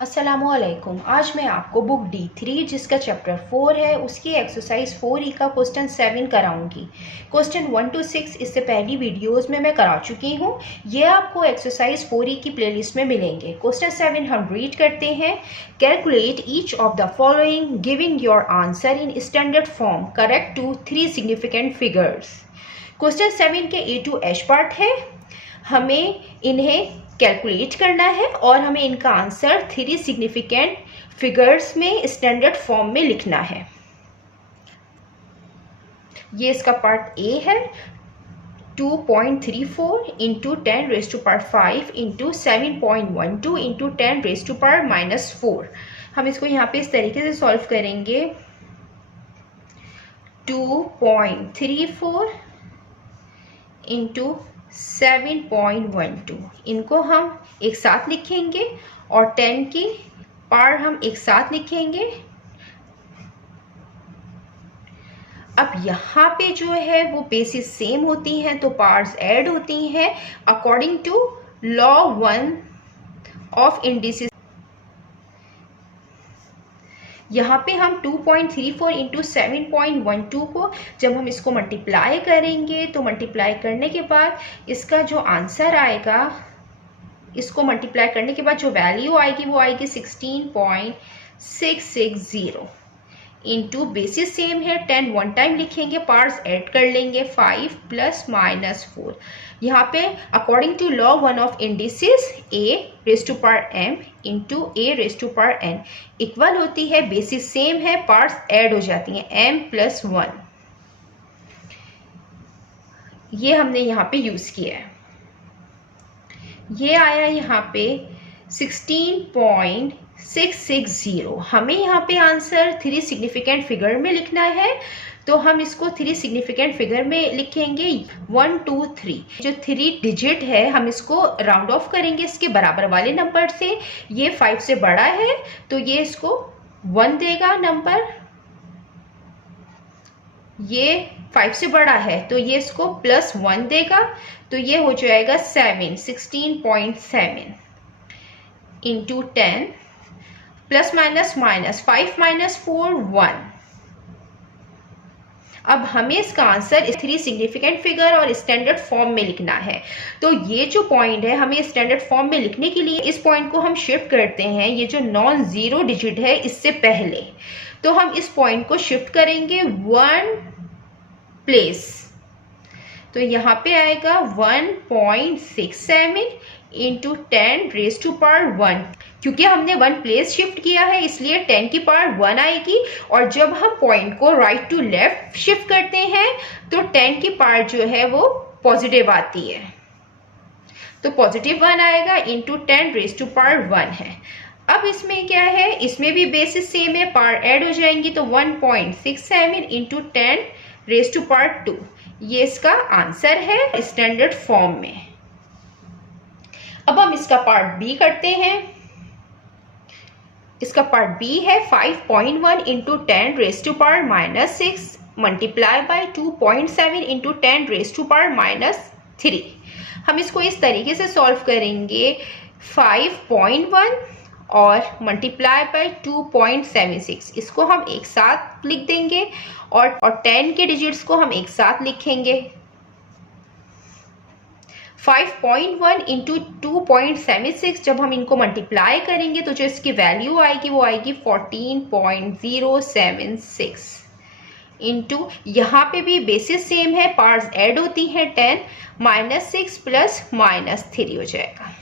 अस्सलामुअलैकुम। आज मैं आपको बुक D3 जिसका चैप्टर 4 है उसकी एक्सरसाइज 4E का क्वेश्चन 7 कराऊंगी। क्वेश्चन 1 to 6 इससे पहली वीडियोस में मैं करा चुकी हूँ। ये आपको एक्सरसाइज 4E की प्लेलिस्ट में मिलेंगे। क्वेश्चन 7 हम रीड करते हैं। Calculate each of the following giving your answer in standard form correct to 3 significant figures. Question 7 के A to H पार्ट है। हमें इन्हें कैलकुलेट करना है और हमें इनका आंसर 3 सिग्निफिकेंट फिगर्स में स्टैंडर्ड फॉर्म में लिखना है। ये इसका पार्ट ए है। 2.34 इंटू 10⁻5 इंटू 7.12 इंटू 10⁻⁻4। हम इसको यहाँ पे इस तरीके से सॉल्व करेंगे। 2.34 इंटू 7.12 इनको हम एक साथ लिखेंगे और 10 की पार हम एक साथ लिखेंगे। अब यहाँ पे जो है वो बेसिस सेम होती हैं तो पार्ट्स ऐड होती हैं according to law 1 of indices. यहाँ पे हम 2.34 इंटू 7.12 को जब हम इसको मल्टीप्लाई करेंगे तो मल्टीप्लाई करने के बाद इसका जो आंसर आएगा, इसको मल्टीप्लाई करने के बाद जो वैल्यू आएगी वो आएगी 16.660 इंटू बेसिस सेम है 10 वन टाइम लिखेंगे, पार्ट्स ऐड कर लेंगे 5 + -4। यहाँ पे according to law 1 of indices a⁻m into a⁻n equal होती है, बेसिस सेम है, पार्ट्स ऐड हो जाती हैं m + 1। ये हमने यहाँ पे यूज किया है। ये आया यहाँ पे 16.660। हमें यहाँ पे आंसर 3 सिग्निफिकेंट फिगर में लिखना है तो हम इसको 3 सिग्निफिकेंट फिगर में लिखेंगे। 1 2 3 जो 3 डिजिट है हम इसको राउंड ऑफ करेंगे इसके बराबर वाले नंबर से। ये 5 से बड़ा है तो ये इसको 1 देगा नंबर, ये 5 से बड़ा है तो ये इसको +1 देगा तो ये हो जाएगा 16.7 इंटू 10 +- -5 - 4 1। अब हमें इसका आंसर 3 सिग्निफिकेंट फिगर और स्टैंडर्ड फॉर्म में लिखना है। तो ये जो पॉइंट है हमें स्टैंडर्ड फॉर्म में लिखने के लिए इस पॉइंट को हम शिफ्ट करते हैं, ये जो नॉन जीरो डिजिट है इससे पहले। तो हम इस पॉइंट को शिफ्ट करेंगे 1 प्लेस, तो यहाँ पे आएगा 1.67 इंटू 10⁻1। क्योंकि हमने 1 प्लेस शिफ्ट किया है इसलिए 10 की पावर 1 आएगी, और जब हम पॉइंट को राइट टू लेफ्ट शिफ्ट करते हैं तो 10 की पावर जो है वो पॉजिटिव आती है, तो +1 आएगा इंटू 10⁻1 है। अब इसमें क्या है, इसमें भी बेसिस सेम है, पावर ऐड हो जाएंगी तो 1.67 इंटू 10⁻2 ये इसका आंसर है स्टैंडर्ड फॉर्म में। अब हम इसका पार्ट बी करते हैं। इसका पार्ट बी है 5.1 इंटू 10⁻⁻6 मल्टीप्लाई बाय 2.7 इंटू 10⁻⁻3। हम इसको इस तरीके से सॉल्व करेंगे, 5.1 और मल्टीप्लाई बाय 2.76 इसको हम एक साथ लिख देंगे और 10 के डिजिट्स को हम एक साथ लिखेंगे। 5.1 इंटू 2.76 जब हम इनको मल्टीप्लाई करेंगे तो जो इसकी वैल्यू आएगी वो आएगी 14.076 इंटू, यहाँ पे भी बेसिस सेम है, पार्ट्स ऐड होती हैं 10 -6 + -3 हो जाएगा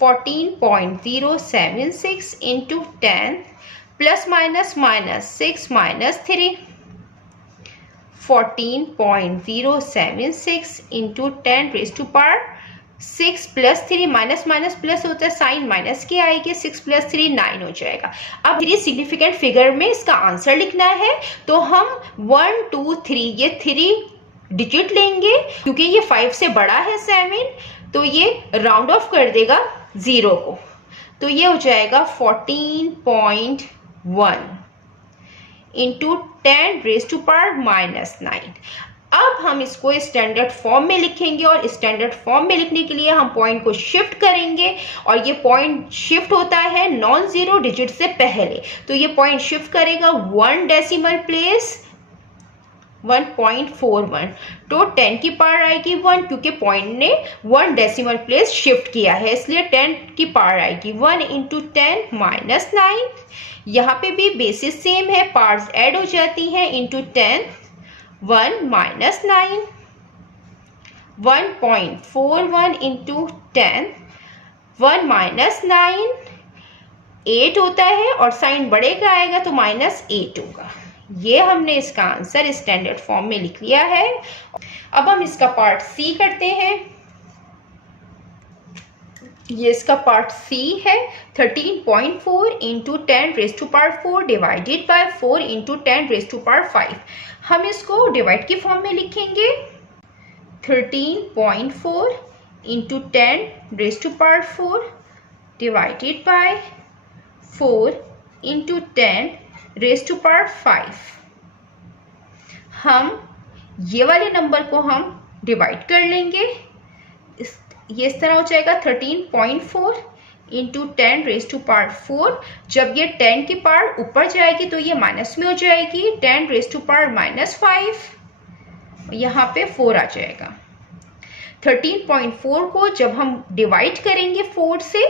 14.076 इंटू 10 +- -6 - 3 14.076 इंटू 10⁻6 + 3 माइनस होता है, साइन माइनस की आएगी, 6 + 3 9 हो जाएगा। अब 3 सिग्निफिकेंट फिगर में इसका आंसर लिखना है तो हम 1 2 3 ये 3 डिजिट लेंगे, क्योंकि ये 5 से बड़ा है 7 तो ये राउंड ऑफ कर देगा 0 को, तो ये हो जाएगा 14.1 इंटू 10⁻⁻9। अब हम इसको स्टैंडर्ड फॉर्म में लिखेंगे और स्टैंडर्ड फॉर्म में लिखने के लिए हम पॉइंट को शिफ्ट करेंगे और ये पॉइंट शिफ्ट होता है नॉन जीरो डिजिट से पहले। तो ये पॉइंट शिफ्ट करेगा 1 डेसिमल प्लेस 1.41, तो 10 की पावर आएगी 1 क्योंकि पॉइंट ने 1 डेसिमल प्लेस शिफ्ट किया है, इसलिए 10 की पावर आएगी 1 इंटू 10 माइनस 9। यहाँ पे भी बेसिस सेम है, पावर्स ऐड हो जाती हैं, इंटू 10 1 माइनस 9 1.41 इंटू 10 1 माइनस 9 8 होता है और साइन बड़े का आएगा तो माइनस 8 होगा। ये हमने इसका आंसर स्टैंडर्ड फॉर्म में लिख लिया है। अब हम इसका पार्ट सी करते हैं। ये इसका पार्ट सी है 13.4 into 10 raise to power 4 divided by 4 into 10 raise to power 5। हम इसको डिवाइड की फॉर्म में लिखेंगे 13.4 into 10 raise to power 4 divided by 4 into 10 raise to power 5। हम ये वाले नंबर को हम डिवाइड कर लेंगे, ये इस तरह हो जाएगा 13.4 इंटू 10 रेज़ टू पावर 4। जब ये 10 की पावर ऊपर जाएगी तो ये माइनस में हो जाएगी, 10 रेज़ टू पावर माइनस 5, यहाँ पे 4 आ जाएगा। 13.4 को जब हम डिवाइड करेंगे 4 से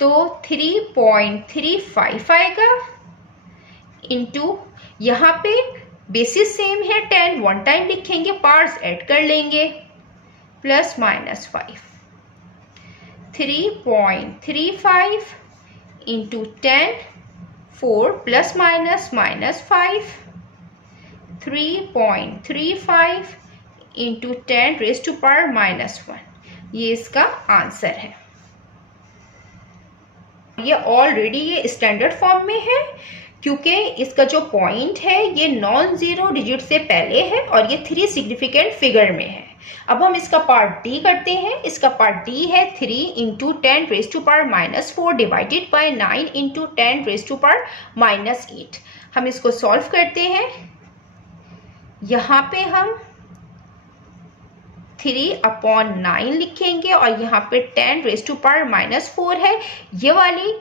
तो 3.35 आएगा, इंटू यहाँ पे बेसिस सेम है 10, 1 टाइम लिखेंगे, पार्ट्स ऐड कर लेंगे, plus minus 5 3.35 into 10 4 plus minus minus 5 3.35 into 10 raise to power minus 1। ये इसका आंसर है। ये ऑलरेडी ये स्टैंडर्ड फॉर्म में है क्योंकि इसका जो पॉइंट है ये नॉन जीरो डिजिट से पहले है और ये 3 सिग्निफिकेंट फिगर में है। अब हम इसका पार्ट डी करते हैं। इसका पार्ट डी है 3 into 10 raise to power minus 4 divided by 9 into 10 raise to power minus 8। हम इसको सॉल्व करते हैं। यहाँ पे हम 3/9 लिखेंगे और यहाँ पे 10 रेज़ टू पावर माइनस 4 है। ये वाली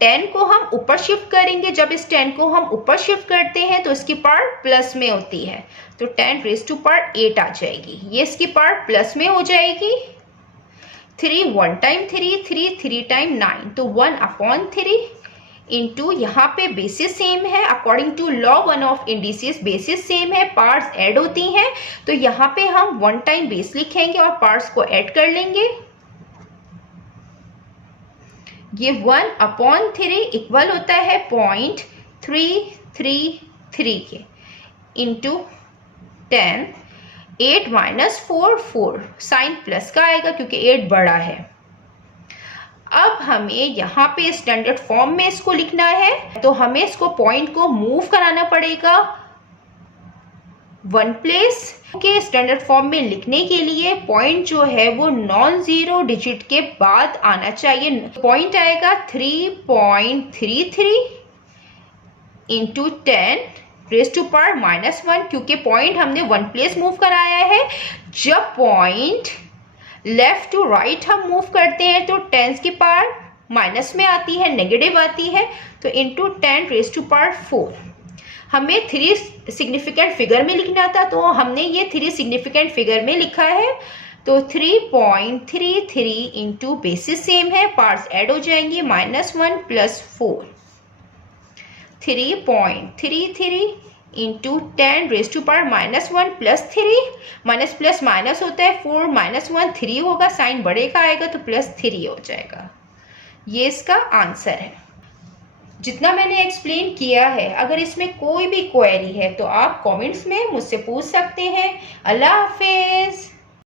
10 को हम ऊपर शिफ्ट करेंगे, जब इस 10 को हम ऊपर शिफ्ट करते हैं तो इसकी पावर प्लस में होती है, तो 10 रेज़ टू पावर 8 आ जाएगी। ये इसकी पावर प्लस में हो जाएगी। 3 1 टाइम 3 3 3 टाइम 9, तो 1/3 इंटू यहाँ पे बेसिस सेम है, according to law 1 of indices basis same है, पार्ट्स ऐड होती हैं, तो यहाँ पे हम 1 टाइम बेस लिखेंगे और पार्ट्स को ऐड कर लेंगे। ये 1/3 इक्वल होता है 0.333 के, इंटू 10 8 माइनस 4 4, साइन प्लस का आएगा क्योंकि 8 बड़ा है। अब हमें यहाँ पे स्टैंडर्ड फॉर्म में इसको लिखना है, तो हमें इसको पॉइंट को मूव कराना पड़ेगा 1 प्लेस के। स्टैंडर्ड फॉर्म में लिखने के लिए पॉइंट जो है वो नॉन जीरो डिजिट के बाद आना चाहिए। पॉइंट आएगा 3.33 into 10 raise to power minus 1, क्योंकि पॉइंट हमने 1 प्लेस मूव कराया है। जब पॉइंट लेफ्ट टू राइट हम मूव करते हैं तो 10 की पावर माइनस में आती है, नेगेटिव आती है, तो इंटू 10 रेज़ टू पावर 4। हमें 3 सिग्निफिकेंट फिगर में लिखना था, तो हमने ये 3 सिग्निफिकेंट फिगर में लिखा है। तो 3.33 इंटू बेसिस सेम है, पार्ट्स ऐड हो जाएंगे, -1 plus 4 3.33 into 10 raise to power -1 plus 3, minus plus minus होता है, 4 -1 3 होगा, साइन बड़े का आएगा तो +3 हो जाएगा। ये इसका आंसर है। जितना मैंने एक्सप्लेन किया है, अगर इसमें कोई भी क्वेरी है तो आप कमेंट्स में मुझसे पूछ सकते हैं। अल्लाह हाफिज़।